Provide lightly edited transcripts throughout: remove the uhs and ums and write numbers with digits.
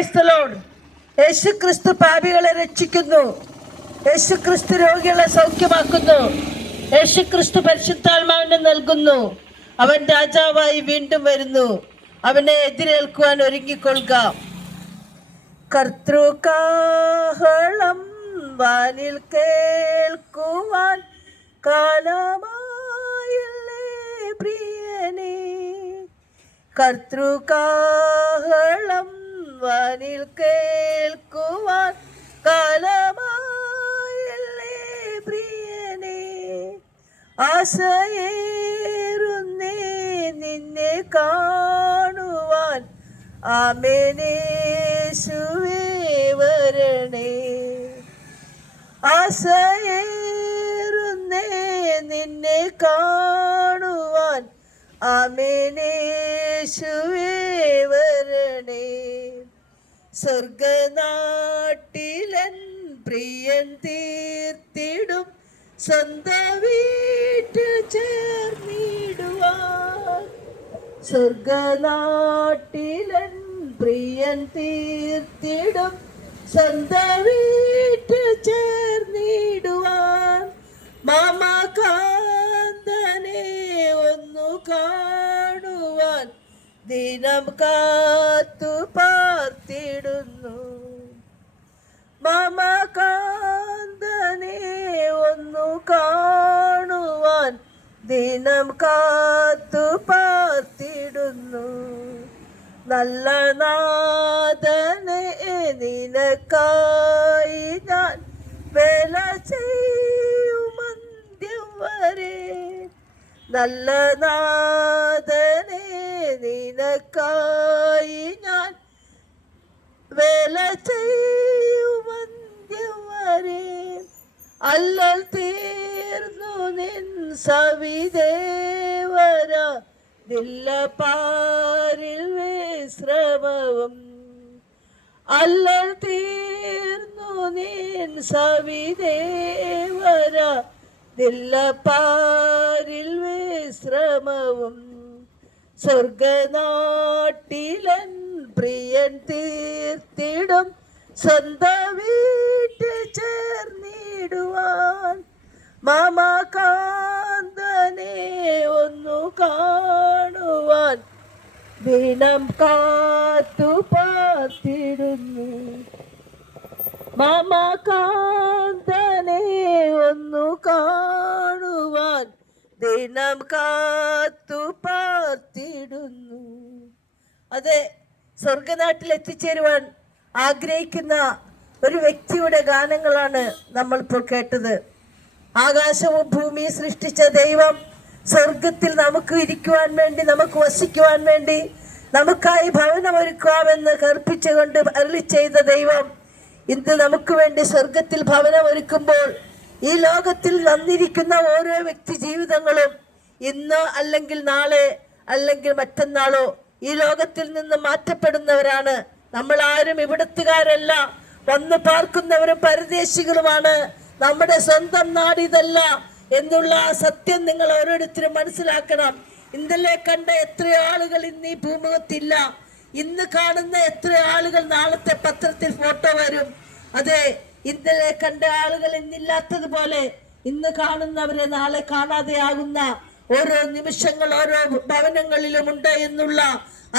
Praise the Lord. യേശു ക്രിസ്തു പാപികളെ രക്ഷിക്കുന്നു. യേശു ക്രിസ്തു രോഗികളെ സൗഖ്യമാക്കുന്നു. യേശു ക്രിസ്തു പരിശുദ്ധാത്മാവിനെ നൽകുന്നു. അവൻ രാജാവായി വീണ്ടും വരുന്നു. അവനെ എതിരേൽക്കുവാൻ ഒരുങ്ങിക്കൊള്ളുക. കർത്തൃകാഹളം വാനിൽ കേൾക്കുവാൻ കാലമായില്ലേ പ്രിയനേ. കർത്തൃകാഹളം വാനിൽ കേൾക്കുവാൻ കാലമായില്ലേ പ്രിയനേ. ആശയേറുന്നേ നിന്നെ കാണുവാൻ. ആമേനേശുവേ വരണേ. ആശയേറുന്നേ നിന്നെ കാണുവാൻ. ആമേനേശുവേ വരണേ. സ്വർഗനാട്ടിലൻ പ്രിയൻ തീർത്തിടും സ്വന്തം വീട്ടിൽ ചേർന്നിടുവാൻ. സ്വർഗനാട്ടിലൻ പ്രിയൻ തീർത്തിടും സ്വന്തം വീട്ടിൽ ചേർന്നിടുവാൻ. മാമാകാന്തനെ ഒന്നു കാണുവാൻ ദിനം കാത്തു പാർത്തിടുന്നു. മാമാകാന്തനെ ഒന്നു കാണുവാൻ ദിനം കാത്തു പാർത്തിടുന്നു. നല്ല നാഥനെ നിനക്കായി ഞാൻ വേല ചെയ്യുമന്ത്യം വരെ. നല്ല നാഥനെ നിനക്കായി ഞാൻ വേല ചെയ്യുമന്ത്യം വരെ. അല്ലൽ തീർന്നു നിൻ സവിദേവര ദില്ലപാരിൽ വിശ്രമവും. അല്ലൽ തീർന്നു നിൻ സവിദേവര ദില്ലപാരിൽ വിശ്രമവും. സ്വർഗനാട്ടിലൻ പ്രിയൻ തീർത്തിടും സ്വന്തം വീട്ടിൽ ചേർന്നിടുവാൻ. മാമാകാന്തനെ ഒന്നു കാണുവാൻ ദിനം കാത്തു പാർത്തിടുന്നു. മാമാകാന്തനെ ഒന്നു കാണുവാൻ ദിനം കാത്തു പാർത്തിടുന്നു. അതെ, സ്വർഗനാട്ടിൽ എത്തിച്ചേരുവാൻ ആഗ്രഹിക്കുന്ന ഒരു വ്യക്തിയുടെ ഗാനങ്ങളാണ് നമ്മളിപ്പോൾ കേട്ടത്. ആകാശവും ഭൂമിയും സൃഷ്ടിച്ച ദൈവം സ്വർഗത്തിൽ നമുക്ക് ഇരിക്കുവാൻ വേണ്ടി, നമുക്ക് വസിക്കുവാൻ വേണ്ടി, നമുക്കായി ഭവനമൊരുക്കാമെന്ന് കൽപ്പിച്ചുകൊണ്ട് അരുളി ചെയ്ത ദൈവം ഇന്ന് നമുക്ക് വേണ്ടി സ്വർഗത്തിൽ ഭവനമൊരുക്കുമ്പോൾ ഈ ലോകത്തിൽ വന്നിരിക്കുന്ന ഓരോ വ്യക്തി ജീവിതങ്ങളും ഇന്ന് അല്ലെങ്കിൽ നാളെ അല്ലെങ്കിൽ മറ്റന്നാളോ ഈ ലോകത്തിൽ നിന്ന് മാറ്റപ്പെടുന്നവരാണ്. നമ്മൾ ആരും ഇവിടത്തുകാരല്ല, വന്നു പാർക്കുന്നവരും പരദേശികളുമാണ്. നമ്മുടെ സ്വന്തം നാട് ഇതല്ല എന്നുള്ള ആ സത്യം നിങ്ങൾ ഓരോരുത്തരും മനസ്സിലാക്കണം. ഇന്നലെ കണ്ട എത്രയോ ആളുകൾ ഇന്ന് ഈ ഭൂമുഖത്തില്ല. ഇന്ന് കാണുന്ന എത്രയോ ആളുകൾ നാളത്തെ പത്രത്തിൽ ഫോട്ടോ വരും. അതെ, ഇന്നലെ കണ്ട ആളുകൾ ഇന്നില്ലാത്തതുപോലെ ഇന്ന് കാണുന്നവരെ നാളെ കാണാതെയാകുന്ന ഓരോ നിമിഷങ്ങൾ ഓരോ ഭവനങ്ങളിലും ഉണ്ട് എന്നുള്ള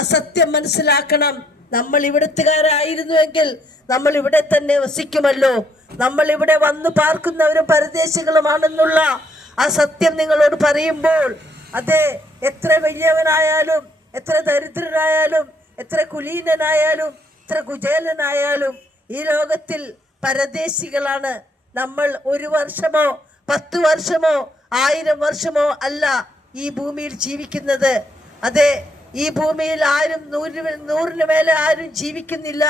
അസത്യം മനസ്സിലാക്കണം. നമ്മൾ ഇവിടത്തുകാരായിരുന്നുവെങ്കിൽ നമ്മൾ ഇവിടെ തന്നെ വസിക്കുമല്ലോ. നമ്മൾ ഇവിടെ വന്നു പാർക്കുന്നവരും പരദേശികളുമാണെന്നുള്ള ആ സത്യം നിങ്ങളോട് പറയുമ്പോൾ, അതെ, എത്ര വലിയവനായാലും എത്ര ദരിദ്രനായാലും എത്ര കുലീനനായാലും എത്ര കുചേലനായാലും ഈ ലോകത്തിൽ പരദേശികളാണ് നമ്മൾ. 1 വർഷമോ 10 വർഷമോ 1000 വർഷമോ അല്ല ഈ ഭൂമിയിൽ ജീവിക്കുന്നത്. അതെ, ഈ ഭൂമിയിൽ ആരും 100 മേലെ ആരും ജീവിക്കുന്നില്ല.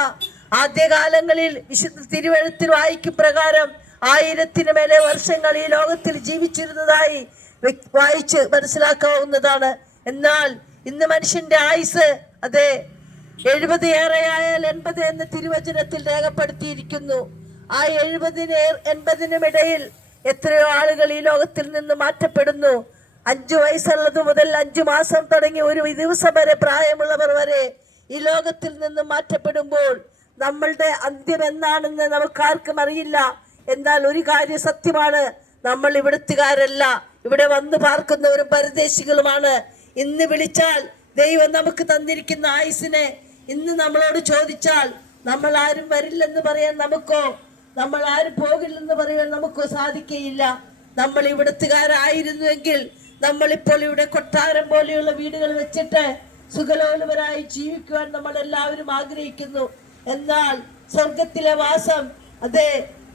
ആദ്യകാലങ്ങളിൽ വിശുദ്ധ തിരുവെഴുത്തിൽ വായിക്കും പ്രകാരം 1000 മേലെ വർഷങ്ങൾ ഈ ലോകത്തിൽ ജീവിച്ചിരുന്നതായി വായിച്ച് മനസ്സിലാക്കാവുന്നതാണ്. എന്നാൽ ഇന്ന് മനുഷ്യന്റെ ആയുസ് അതെ 70 ഏറെയായാൽ 80 എന്ന് തിരുവചനത്തിൽ രേഖപ്പെടുത്തിയിരിക്കുന്നു. ആ 70-80 ഇടയിൽ എത്രയോ ആളുകൾ ഈ ലോകത്തിൽ നിന്ന് മാറ്റപ്പെടുന്നു. 5 വയസ്സുള്ളത് മുതൽ 5 മാസം തുടങ്ങി 1 ദിവസം വരെ പ്രായമുള്ളവർ വരെ ഈ ലോകത്തിൽ നിന്ന് മാറ്റപ്പെടുമ്പോൾ നമ്മളുടെ അന്ത്യം എന്നാണെന്ന് നമുക്കാർക്കും അറിയില്ല. എന്നാൽ ഒരു കാര്യം സത്യമാണ്, നമ്മൾ ഇവിടുത്തുകാരല്ല, ഇവിടെ വന്ന് പാർക്കുന്നവരും പരദേശികളുമാണ്. ഇന്ന് വിളിച്ചാൽ ദൈവം നമുക്ക് തന്നിരിക്കുന്ന ആയുസിനെ ഇന്ന് നമ്മളോട് ചോദിച്ചാൽ നമ്മൾ ആരും വരില്ലെന്ന് പറയാൻ നമുക്കോ, നമ്മൾ ആരും പോകില്ലെന്ന് പറയാൻ നമുക്കോ സാധിക്കുകയില്ല. നമ്മൾ ഇവിടുത്തുകാരായിരുന്നുവെങ്കിൽ നമ്മളിപ്പോൾ ഇവിടെ കൊട്ടാരം പോലെയുള്ള വീടുകൾ വെച്ചിട്ട് സുഖലോലുപരായി ജീവിക്കുവാൻ നമ്മൾ എല്ലാവരും ആഗ്രഹിക്കുന്നു. എന്നാൽ സ്വർഗത്തിലെ വാസം, അതെ,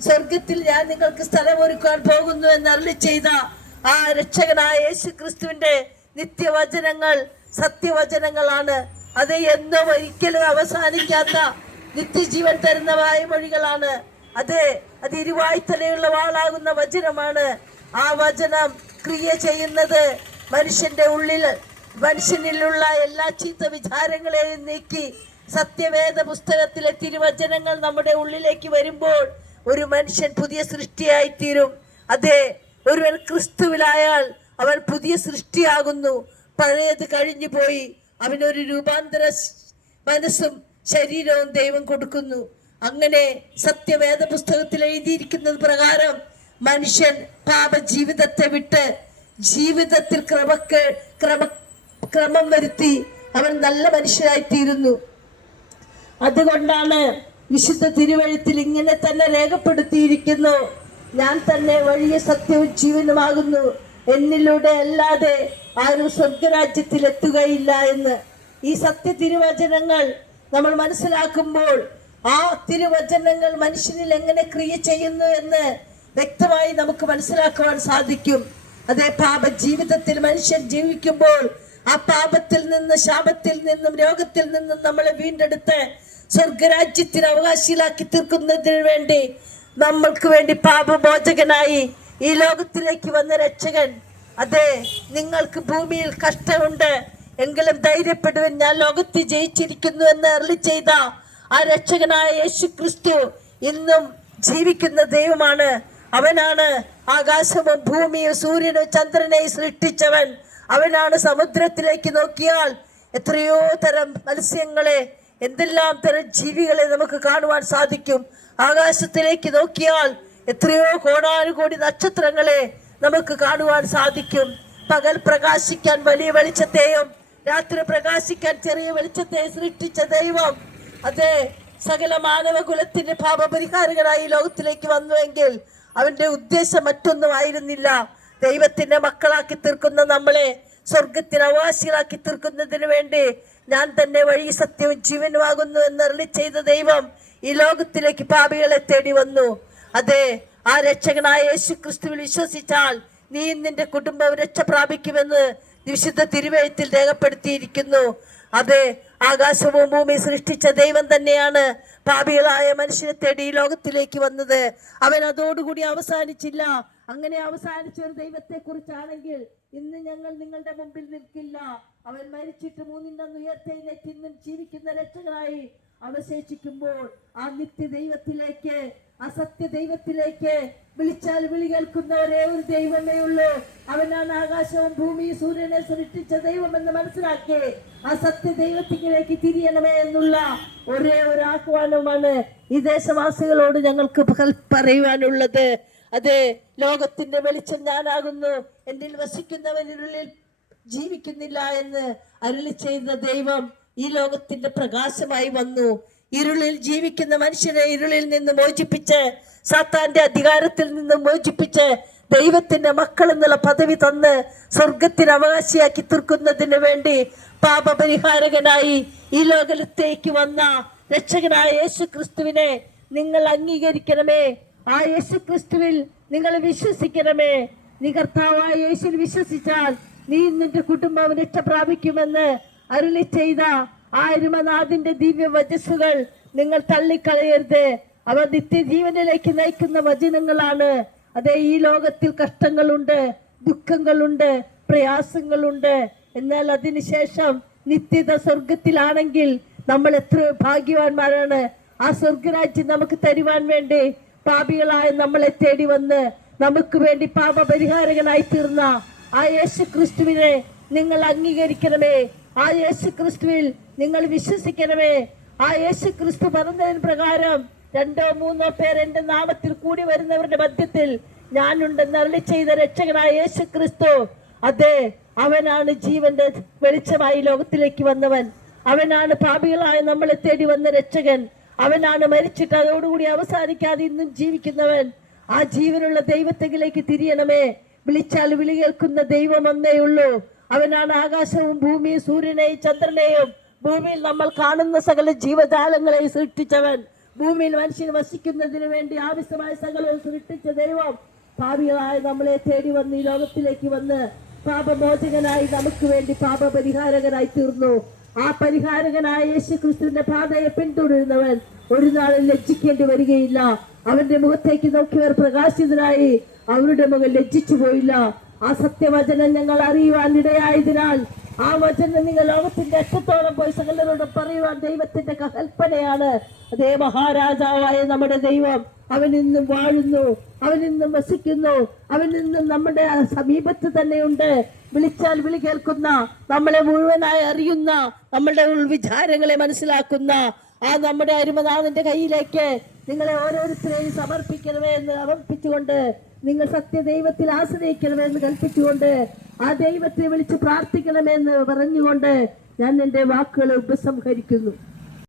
സ്വർഗത്തിൽ ഞാൻ നിങ്ങൾക്ക് സ്ഥലമൊരുക്കാൻ പോകുന്നു എന്ന് അരുളി ചെയ്ത ആ രക്ഷകനായ യേശു ക്രിസ്തുവിന്റെ നിത്യവചനങ്ങൾ സത്യവചനങ്ങളാണ്. അത് എന്നും ഒരിക്കലും അവസാനിക്കാത്ത നിത്യജീവൻ തരുന്ന വായ്മൊഴികളാണ്. അത് ഇരുവായ്ത്തലയുള്ള വാളാകുന്ന വചനമാണ്. ആ വചനം ക്രിയ ചെയ്യുന്നത് മനുഷ്യനിലുള്ള എല്ലാ ചീത്ത വിചാരങ്ങളെയും നീക്കി സത്യവേദ പുസ്തകത്തിലെ തിരുവചനങ്ങൾ നമ്മുടെ ഉള്ളിലേക്ക് വരുമ്പോൾ ഒരു മനുഷ്യൻ പുതിയ സൃഷ്ടിയായി തീരും. അതെ, ഒരുവൻ ക്രിസ്തുവിലായാൽ അവൻ പുതിയ സൃഷ്ടിയാകുന്നു. പഴയത് കഴിഞ്ഞു പോയി, അവനൊരു രൂപാന്തര മനസ്സും ശരീരവും ദൈവം കൊടുക്കുന്നു. അങ്ങനെ സത്യവേദ പുസ്തകത്തിൽ എഴുതിയിരിക്കുന്നത് പ്രകാരം മനുഷ്യൻ പാപജീവിതത്തെ വിട്ട് ജീവിതത്തിൽ ക്രമം വരുത്തി അവൻ നല്ല മനുഷ്യരായി തീരുന്നു. അതുകൊണ്ടാണ് വിശുദ്ധ തിരുവെഴുത്തിൽ ഇങ്ങനെ തന്നെ രേഖപ്പെടുത്തിയിരിക്കുന്നു: ഞാൻ തന്നെ വഴിയും സത്യവും ജീവനുമാകുന്നു, എന്നിലൂടെ അല്ലാതെ ആരും സ്വർഗരാജ്യത്തിൽ എത്തുകയില്ല എന്ന്. ഈ സത്യ തിരുവചനങ്ങൾ നമ്മൾ മനസ്സിലാക്കുമ്പോൾ ആ തിരുവചനങ്ങൾ മനുഷ്യനിൽ എങ്ങനെ ക്രിയ ചെയ്യുന്നു എന്ന് വ്യക്തമായി നമുക്ക് മനസ്സിലാക്കുവാൻ സാധിക്കും. അതേ, പാപ ജീവിതത്തിൽ മനുഷ്യൻ ജീവിക്കുമ്പോൾ ആ പാപത്തിൽ നിന്ന്, ശാപത്തിൽ നിന്നും, രോഗത്തിൽ നിന്നും നമ്മളെ വീണ്ടെടുത്ത് സ്വർഗരാജ്യത്തിന് അവകാശികളാക്കി തീർക്കുന്നതിന് വേണ്ടി നമ്മൾക്ക് വേണ്ടി പാപമോചകനായി ഈ ലോകത്തിലേക്ക് വന്ന രക്ഷകൻ, അതെ, നിങ്ങൾക്ക് ഭൂമിയിൽ കഷ്ടമുണ്ട് എങ്കിലും ധൈര്യപ്പെടുവൻ, ഞാൻ ലോകത്തിൽ ജയിച്ചിരിക്കുന്നു എന്ന് അരുളി ചെയ്ത ആ രക്ഷകനായ യേശു ക്രിസ്തു ഇന്നും ജീവിക്കുന്ന ദൈവമാണ്. അവനാണ് ആകാശവും ഭൂമിയും സൂര്യനും ചന്ദ്രനെയും സൃഷ്ടിച്ചവൻ. അവനാണ് സമുദ്രത്തിലേക്ക് നോക്കിയാൽ എത്രയോ തരം മത്സ്യങ്ങളെ, എന്തെല്ലാം തരം ജീവികളെ നമുക്ക് കാണുവാൻ സാധിക്കും. ആകാശത്തിലേക്ക് നോക്കിയാൽ എത്രയോ കോടാനുകോടി നക്ഷത്രങ്ങളെ നമുക്ക് കാണുവാൻ സാധിക്കും. പകൽ പ്രകാശിക്കാൻ വലിയ വെളിച്ചത്തെയും രാത്രി പ്രകാശിക്കാൻ ചെറിയ വെളിച്ചത്തെയും സൃഷ്ടിച്ച ദൈവം, അതെ, സകല മാനവകുലത്തിന്റെ പാപപരിഹാരകനായി ലോകത്തിലേക്ക് വന്നുവെങ്കിൽ അവന്റെ ഉദ്ദേശം മറ്റൊന്നും ആയിരുന്നില്ല. ദൈവത്തിന്റെ മക്കളാക്കി തീർക്കുന്ന നമ്മളെ സ്വർഗത്തിന് അവകാശികളാക്കി തീർക്കുന്നതിന് വേണ്ടി ഞാൻ തന്നെ വഴി സത്യവും ജീവനുമാകുന്നു എന്നരുളി ചെയ്ത ദൈവം ഈ ലോകത്തിലേക്ക് പാപികളെ തേടി വന്നു. അതെ, ആ രക്ഷകനായ യേശു ക്രിസ്തുവിൽ വിശ്വസിച്ചാൽ നീ നിന്റെ കുടുംബം രക്ഷ പ്രാപിക്കുമെന്ന് വിശുദ്ധ തിരുവെഴുത്തിൽ രേഖപ്പെടുത്തിയിരിക്കുന്നു. അതെ, ആകാശവും ഭൂമി സൃഷ്ടിച്ച ദൈവം തന്നെയാണ് പാപികളായ മനുഷ്യനെ തേടി ഈ ലോകത്തിലേക്ക് വന്നത്. അവൻ അതോടുകൂടി അവസാനിച്ചില്ല. അങ്ങനെ അവസാനിച്ച ഒരു ദൈവത്തെ കുറിച്ചാണെങ്കിൽ ഇന്ന് ഞങ്ങൾ നിങ്ങളുടെ മുമ്പിൽ നിൽക്കില്ല. അവൻ മരിച്ചിട്ട് മൂന്നിന്റെ ഉയർത്തെഴുന്നേറ്റ് ഇന്നും ജീവിക്കുന്ന രക്ഷകനായി അവശേഷിക്കുമ്പോൾ ആ നിത്യ ദൈവത്തിലേക്ക്, ആ സത്യ ദൈവത്തിലേക്ക് വിളിച്ചാൽ വിളി കേൾക്കുന്ന ഒരേ ഒരു ദൈവമേ ഉള്ളൂ. അവനാണ് ആകാശവും ഭൂമിയും സൂര്യനെ സൃഷ്ടിച്ച ദൈവം എന്ന് മനസ്സിലാക്കി ആ സത്യ ദൈവത്തിലേക്ക് തിരിയണമേ എന്നുള്ള ഒരേ ഒരു ആഹ്വാനമാണ് ഈ ദേശവാസികളോട് ഞങ്ങൾക്ക് പറയുവാനുള്ളത്. അതെ, ലോകത്തിന്റെ വെളിച്ചം ഞാനാകുന്നു, എന്നിൽ വസിക്കുന്നവനുള്ളിൽ ജീവിക്കുന്നില്ല എന്ന് അരുളി ചെയ്ത ദൈവം ഈ ലോകത്തിന്റെ പ്രകാശമായി വന്നു. ഇരുളിൽ ജീവിക്കുന്ന മനുഷ്യനെ ഇരുളിൽ നിന്ന് മോചിപ്പിച്ച്, സാത്താന്റെ അധികാരത്തിൽ നിന്ന് മോചിപ്പിച്ച് ദൈവത്തിന്റെ മക്കൾ എന്നുള്ള പദവി തന്ന് സ്വർഗത്തിന് അവകാശിയാക്കി തീർക്കുന്നതിന് വേണ്ടി പാപപരിഹാരകനായി ഈ ലോകത്തേക്ക് വന്ന രക്ഷകനായ യേശു ക്രിസ്തുവിനെ നിങ്ങൾ അംഗീകരിക്കണമേ. ആ യേശു ക്രിസ്തുവിൽ നിങ്ങൾ വിശ്വസിക്കണമേ. നീ കർത്താവായ യേശുവിൽ വിശ്വസിച്ചാൽ നീ നിന്റെ കുടുംബം രക്ഷ പ്രാപിക്കുമെന്ന് അരുളി ചെയ്ത ആ അരുമനാഥിന്റെ ദിവ്യ വചസ്സുകൾ നിങ്ങൾ തള്ളിക്കളയരുത്. അവ നിത്യജീവനിലേക്ക് നയിക്കുന്ന വചനങ്ങളാണ്. അതെ, ഈ ലോകത്തിൽ കഷ്ടങ്ങളുണ്ട്, ദുഃഖങ്ങളുണ്ട്, പ്രയാസങ്ങളുണ്ട്. എന്നാൽ അതിനുശേഷം നിത്യത സ്വർഗത്തിലാണെങ്കിൽ നമ്മൾ എത്ര ഭാഗ്യവാന്മാരാണ്. ആ സ്വർഗരാജ്യം നമുക്ക് തരുവാൻ വേണ്ടി പാപികളായ നമ്മളെ തേടി വന്ന് നമുക്ക് വേണ്ടി പാപപരിഹാരകനായി തീർന്ന ആ യേശു ക്രിസ്തുവിനെ നിങ്ങൾ അംഗീകരിക്കണമേ. ആ യേശു ക്രിസ്തുവിൽ നിങ്ങൾ വിശ്വസിക്കണമേ. ആ യേശു ക്രിസ്തു പറഞ്ഞതിന് പ്രകാരം 2-3 പേർ എന്റെ നാമത്തിൽ കൂടി വരുന്നവരുടെ മധ്യത്തിൽ ഞാനുണ്ടെന്ന് അരുളി ചെയ്ത രക്ഷകനായ യേശു ക്രിസ്തു, അതെ, അവനാണ് ജീവന്റെ വെളിച്ചമായി ലോകത്തിലേക്ക് വന്നവൻ. അവനാണ് പാപികളായ നമ്മളെ തേടി വന്ന രക്ഷകൻ. അവനാണ് മരിച്ചിട്ട് അതോടുകൂടി അവസാനിക്കാതെ ഇന്നും ജീവിക്കുന്നവൻ. ആ ജീവനുള്ള ദൈവത്തെങ്കിലേക്ക് തിരിയണമേ. വിളിച്ചാൽ വിളി കേൾക്കുന്ന ദൈവം ഒന്നേ ഉള്ളൂ. അവനാണ് ആകാശവും ഭൂമിയും സൂര്യനെയും ചന്ദ്രനെയും ഭൂമിയിൽ നമ്മൾ കാണുന്ന സകല ജീവജാലങ്ങളെയും സൃഷ്ടിച്ചവൻ. ഭൂമിയിൽ മനുഷ്യൻ വസിക്കുന്നതിന് വേണ്ടി ആവശ്യമായ സകലവും സൃഷ്ടിച്ച ദൈവം പാപികളായ നമ്മളെ തേടി വന്ന് ഈ ലോകത്തിലേക്ക് വന്ന് പാപമോചകനായി നമുക്ക് വേണ്ടി പാപപരിഹാരകനായി തീർന്നു. ആ പരിഹാരകനായ യേശു ക്രിസ്തുവിന്റെ പാതയെ പിന്തുടരുന്നവൻ ഒരു നാളിൽ ലജ്ജിക്കേണ്ടി വരികയില്ല. അവന്റെ മുഖത്തേക്ക് നോക്കിയവർ പ്രകാശിതനായി അവരുടെ മുഖം ലജ്ജിച്ചു പോയില്ല. ആ സത്യവചനം ഞങ്ങൾ അറിയുവാൻ ഇടയായതിനാൽ ആ വചനം നിങ്ങൾ ലോകത്തിന്റെ അറ്റത്തോളം പോയി സകലരോടും പറയുവാൻ ദൈവത്തിന്റെ കൽപ്പനയാണ്. അതേ മഹാരാജാവായ നമ്മുടെ ദൈവം അവൻ ഇന്നും വാഴുന്നു, അവൻ ഇന്നും വസിക്കുന്നു, അവൻ ഇന്നും നമ്മുടെ സമീപത്ത് തന്നെയുണ്ട്. വിളിച്ചാൽ വിളി കേൾക്കുന്ന, നമ്മളെ മുഴുവനായി അറിയുന്ന, നമ്മളുടെ ഉൾവിചാരങ്ങളെ മനസ്സിലാക്കുന്ന ആ നമ്മുടെ അരുമനാഥന്റെ കയ്യിലേക്ക് നിങ്ങളെ ഓരോരുത്തരെയും സമർപ്പിക്കണമേ എന്ന് അർപ്പിച്ചുകൊണ്ട്, നിങ്ങൾ സത്യദൈവത്തിൽ ആശ്രയിക്കണമെന്ന് കൽപ്പിച്ചുകൊണ്ട്, ആ ദൈവത്തെ വിളിച്ച് പ്രാർത്ഥിക്കണമെന്ന് പറഞ്ഞുകൊണ്ട് ഞാൻ എൻ്റെ വാക്കുകളെ ഉപസംഹരിക്കുന്നു.